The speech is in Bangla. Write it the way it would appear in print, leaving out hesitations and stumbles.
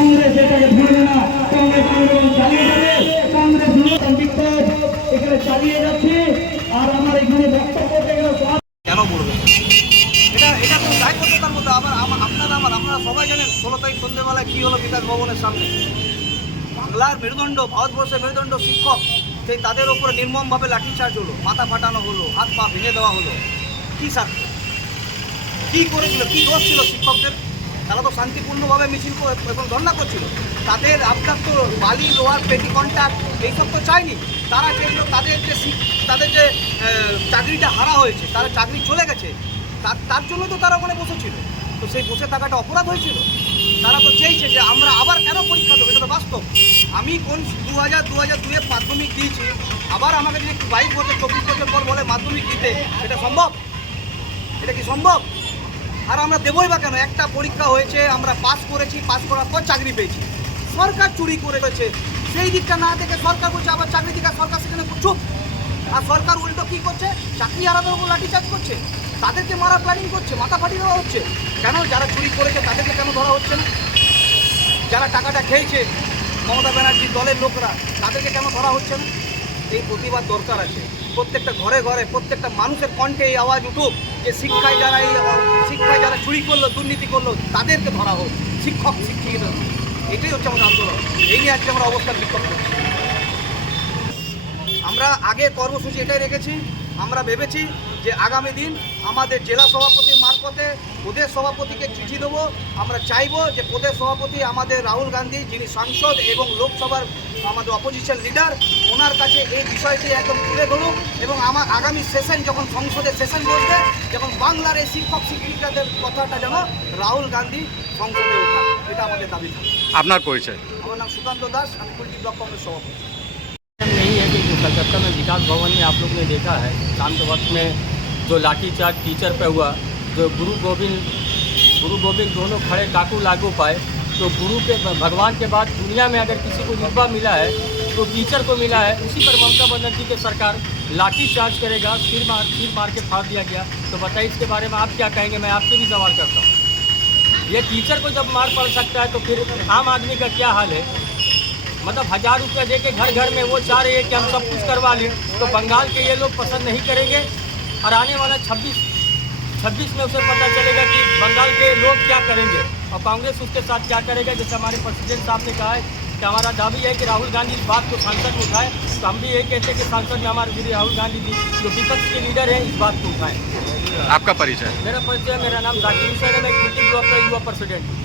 কংগ্রেস এটাকে ধরবে না। কংগ্রেস আন্দোলন চালিয়ে যাবে, কংগ্রেস বিক্ষোভ এখানে চালিয়ে যাচ্ছে। আর আমার এখানে বক্তব্য কেন বলবো এটা তো দায়বদ্ধতার মধ্যে আপনারা সবাই জানেন 16 তারিখ সন্ধ্যেবেলায় কী হলো বিকাশ ভবনের সামনে। বাংলার মেরুদণ্ড, ভারতবর্ষের মেরুদণ্ড শিক্ষক, সেই তাদের ওপরে নির্মমভাবে লাঠিচার্জ হলো, মাথা ফাটানো হলো, হাত পা ভেঙে দেওয়া হলো। কী স্বার্থে, কী করেছিল, কী দোষ ছিল শিক্ষকদের? তারা তো শান্তিপূর্ণভাবে মিছিল এবং ধর্ণা করছিল। তাদের আপনার তো বালি, লোহার, পেটি কন্ট্রাক্ট এইসব তো চায়নি। তারা চেয়েছিল তাদের যে চাকরিটা হারা হয়েছে, তারা চাকরি চলে গেছে, তার জন্য তো তারা ওখানে বসেছিল। তো সেই বসে থাকাটা অপরাধ হয়েছিল? তারা তো চেয়েছে যে আমরা আবার কেন পরীক্ষা দেবো, এটা তো বাস্তব। আমি কোন 2002-এ মাধ্যমিক দিয়েছি, আবার আমাকে যদি 22 বছর 24 বছর পর বলে মাধ্যমিক দিতে, এটা সম্ভব? এটা কি সম্ভব? আর আমরা দেবই বা কেন? একটা পরীক্ষা হয়েছে, আমরা পাস করেছি, পাস করার পর চাকরি পেয়েছি। সরকার চুরি করেছে, সেই দিকটা না দেখে সরকার বলছে আবার চাকরি দিকে, সরকার সেখানে চুপ। আর সরকার উল্টো কী করছে? চাকরি হারাদের উপর লাঠিচার্জ করছে, তাদেরকে মারা প্ল্যানিং করছে, মাথা ফাটিয়ে দেওয়া হচ্ছে। কেন? যারা চুরি করেছে তাদেরকে কেন ধরা হচ্ছে না? যারা টাকাটা খেয়েছে মমতা ব্যানার্জির দলের লোকরা, তাদেরকে কেন ধরা হচ্ছে না? এই প্রতিবাদ দরকার আছে। প্রত্যেকটা ঘরে ঘরে, প্রত্যেকটা মানুষের কণ্ঠে এই আওয়াজ উঠুক যে শিক্ষায় যারা চুরি করলো, দুর্নীতি করলো, তাদেরকে ধরা হোক। শিক্ষক শিক্ষিত, এটাই হচ্ছে আমাদের আন্দোলন। এই নিয়ে আজকে আমরা অবস্থান বিক্ষোভ করছি। আমরা আগে কর্মসূচি এটাই রেখেছি, আমরা ভেবেছি যে আগামী দিন আমাদের জেলা সভাপতির মারফতে প্রদেশ সভাপতিকে চিঠি দেবো। আমরা চাইব যে প্রদেশ সভাপতি আমাদের রাহুল গান্ধী, যিনি সাংসদ এবং লোকসভার আমাদের অপোজিশন লিডার, ওনার কাছে এই বিষয়টি একদম তুলে ধরুন। এবং আমার আগামী সেশন, যখন সংসদের সেশন বসবে, যখন বাংলার এই শিক্ষক শিক্ষিকাদের কথাটা যেন রাহুল গান্ধী সংসদে ওঠা, এটা আমাদের দাবি থাকে। আপনার পরিচয়? আমার নাম সুকান্ত দাস, আমি কুলটি ব্লক কংগ্রেস সভাপতি। नहीं है कि जो कलकत्ता में विकास भवन में आप लोग ने देखा है शाम के वक्त में जो लाठीचार्ज टीचर पे हुआ, जो गुरु गोविंद दोनों खड़े काकू लागू पाए। तो गुरु के भगवान के बाद दुनिया में अगर किसी को रुतबा मिला है तो टीचर को मिला है। उसी पर ममता बनर्जी की सरकार लाठीचार्ज करेगा, सिर मार के फाड़ दिया गया। तो बताइए इसके बारे में आप क्या कहेंगे? मैं आपसे भी सवाल करता हूँ। ये टीचर को जब मार पड़ सकता है तो फिर आम आदमी का क्या हाल है? मतलब 1000 रुपया दे के घर घर में वो चाह रहे हैं कि हम सब कुछ करवा लें। तो बंगाल के ये लोग पसंद नहीं करेंगे और आने वाला 26 में उसे पता चलेगा कि बंगाल के लोग क्या करेंगे और कांग्रेस उसके साथ क्या करेगा। जैसे हमारे प्रेसिडेंट साहब ने कहा है कि हमारा दावी है कि राहुल गांधी इस बात को संसद में उठाए, तो हम भी यही कहते हैं कि संसद में हमारे श्री राहुल गांधी जी जो विपक्ष के लीडर हैं इस बात को उठाएँ। आपका परिचय? मेरा परिचय, मेरा नाम जाकिर हुसैन है, मैं कुल्टी ब्लॉक का युवा प्रेसिडेंट हूँ।